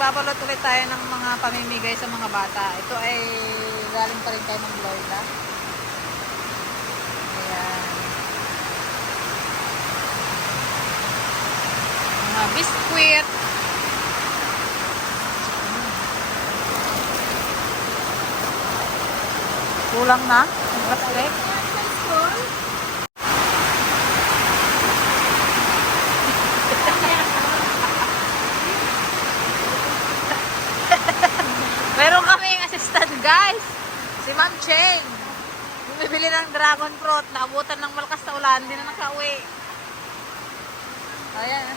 Magbabalot ulit tayo ng mga pamimigay sa mga bata. Ito ay galing pa rin kay Ma'am Loida. Ayan. Mga biskwit. Kulang na? Plastic? Meron kaming assistant guys. Si Ma'am Cheng. Bumibili ng dragon fruit. Naabutan ng malakas na ulan. Hindi na nakauwi. Ayan.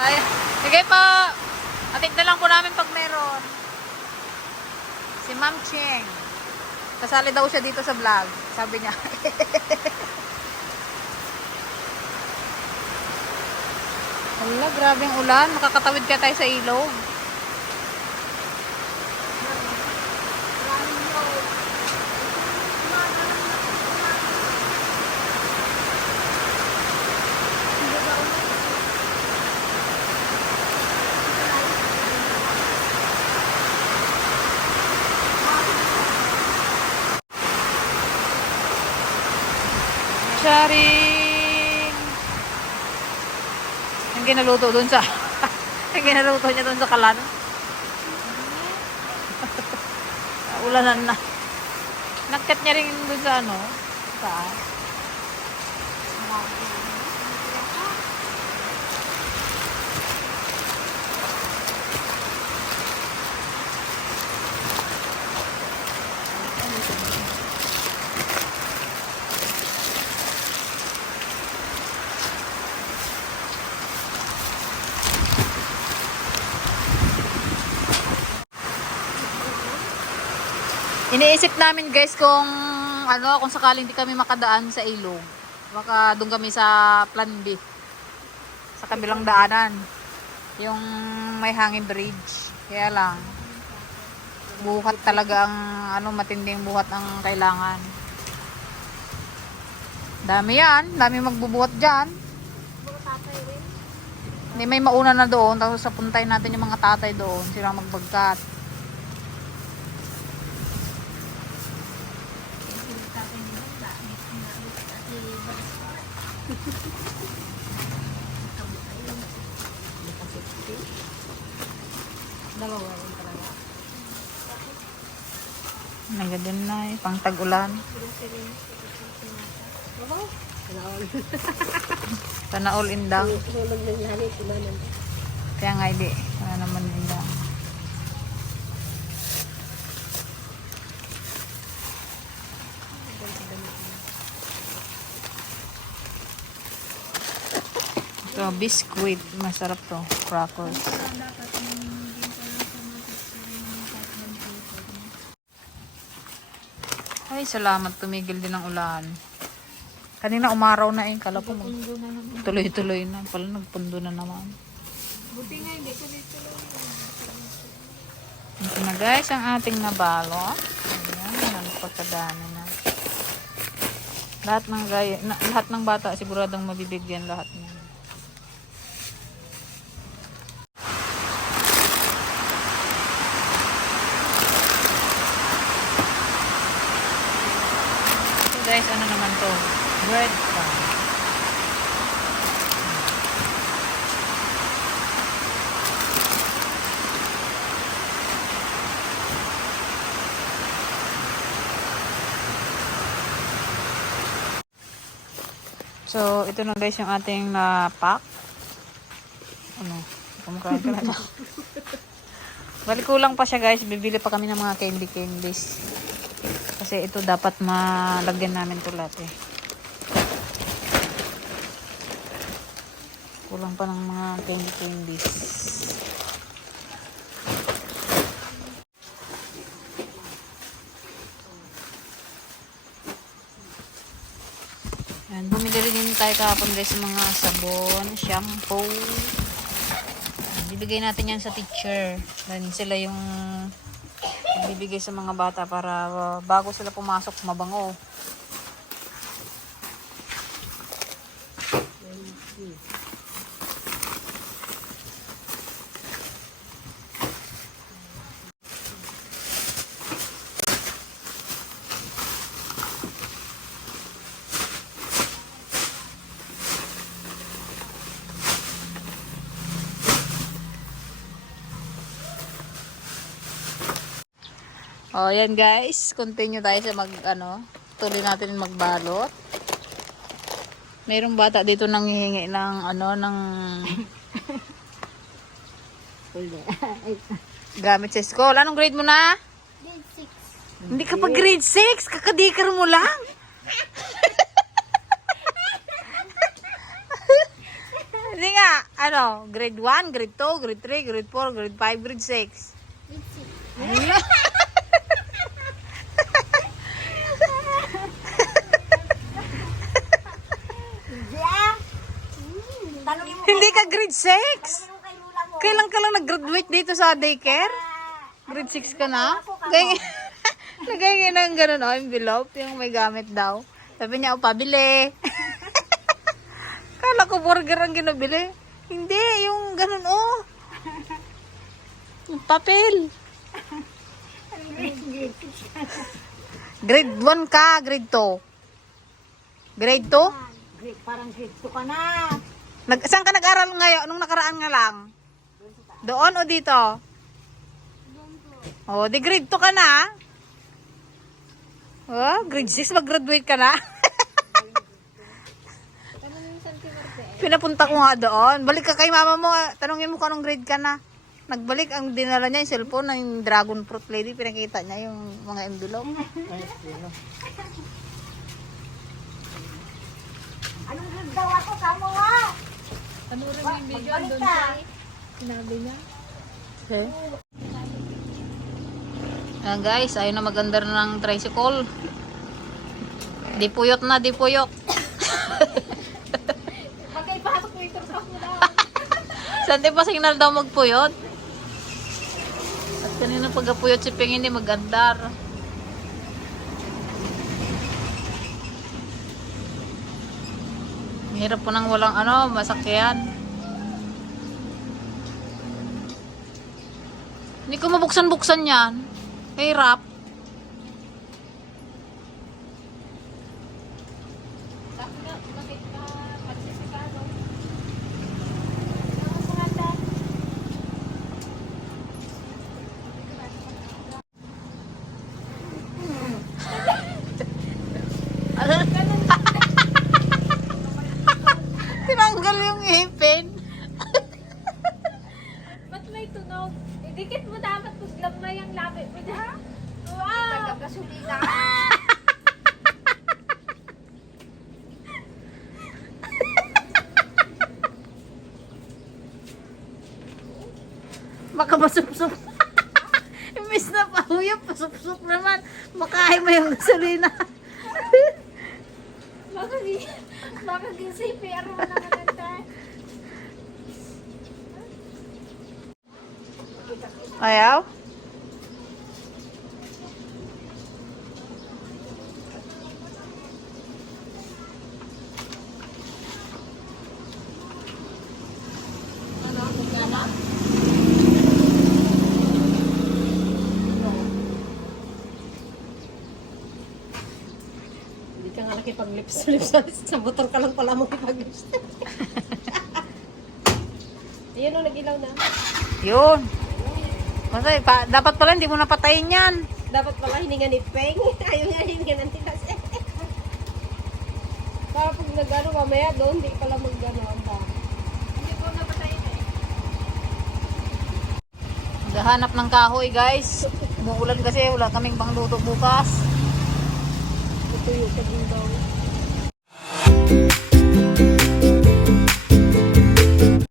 Ay, sige po. Atin na lang po namin pag meron. Si Ma'am Cheng. Kasali daw siya dito sa vlog. Sabi niya. Wala, grabe ang ulan. Makakatawid ka tayo sa ilog. Ang ginaluto dun sa... ang ginaluto niya dun sa kalan. Ulanan na. Nakkat niya rin dun sa ano. Saan? Iniisip namin guys kung ano kung sakaling di kami makadaan sa ilog. Baka doon kami sa plan B. Sa kabilang daanan. Yung may hangin bridge. Kaya lang buhat talaga ang ano matinding buhat ang kailangan. Dami yan, dami magbubuhat diyan. Hindi may mauna na doon tapos sa puntay natin yung mga tatay doon, sila magbagkat. Nagadan na eh, pang tag-ulan. All indang. Kaya nga hindi. Wala naman indang. Ito, biscuit. Masarap to. Crackers. Ay, salamat. Tumigil din ang ulan. Kanina umaraw na eh. Kala ko mag- tuloy-tuloy na. Pala nagpundo na naman. Buti nga hindi lang. Ito na guys, ang ating nabalo. Ayan, napakadami na. Lahat ng gaya, na, lahat ng bata siguradong mabibigyan lahat guys, ano naman to? Bread pan. So, ito na guys yung ating na-pack. Ano? Kumakain ka na. Balik kulang pa siya guys. Bibili pa kami ng mga candy candies. Kasi ito dapat malagyan namin to lahat eh. Kulang pa ng mga candy candies. Ayan, bumili rin tayo kahapon guys ng mga sabon, shampoo. Bibigay natin yan sa teacher. Then sila yung bibigay sa mga bata para uh, bago sila pumasok mabango. Oh, yan guys. Continue tayo sa mag, ano, tuloy natin magbalot. Mayroong bata dito nang hihingi ng, ano, ng gamit sa school. Anong grade mo na? Grade 6. Hindi ka pa grade 6. Kakadikar mo lang. Hindi nga. Ano? Grade 1, grade 2, grade 3, grade 4, grade 5, grade 6. Grade 6. Yeah. Hmm, tanongin mo Hindi ka grade 6. tanongin mo kay Lula mo. Kailan ka lang nag-graduate dito sa daycare? Grade 6 ka na? Gaya, nagaya ng ganun, oh, envelope, yung may gamit daw. Sabi niya, oh, pabili. Kala ko burger ang ginabili. Hindi, yung ganun, oh. Yung papel. Grade 1 ka, grade 2. Grade 2? Grade, parang grade 2 ka na. Nag, saan ka nag-aral ngayon? Nung nakaraan nga lang? Doon o dito? Oh, di grade 2 ka na. Oh, grade 6 mag-graduate ka na. Pinapunta ko nga doon. Balik ka kay mama mo. Tanungin mo kung anong grade ka na. Nagbalik ang dinala niya yung cellphone ng dragon fruit lady. Pinakita niya yung mga envelope. Anong grade daw ako? Samo nga. Ano rin yung video doon sinabi niya? Okay. Ayan guys, ayaw na magandar ng tricycle. Di puyot na, di puyot. Pagka ipasok mo ito sa. Saan pa signal daw magpuyot? At kanina pagkapuyot si Ping hindi magandar. Hirap po nang walang ano, masakyan. Hindi ko mabuksan-buksan yan. Hirap. Bakit ka pagsisikado? Tinanggal yung ipin. Ba't may tunog? Idikit mo dapat kung lamay ang labi mo dyan. Wow! Nagkakasulila. Baka masupsup. Imbis na pahuyap, pasupsup naman. Makain mo yung gasolina. Baka baka CPR mo na maganda. Ayaw? Hindi ka nga pag-lips-lips sa motor ka lang pala mag-lips Ayun o, nag-ilaw na. Yun. Basta, pa, dapat pala hindi mo napatayin yan. Dapat pala hininga ni Peng. Ayaw niya hininga ng tilas eh. Para pag nag-ano mamaya doon, hindi pala mag-ano ang ba. Hindi ko napatayin eh. Maghahanap ng kahoy guys. Umuulan kasi, wala kaming pangluto bukas. Ito yung sa daw.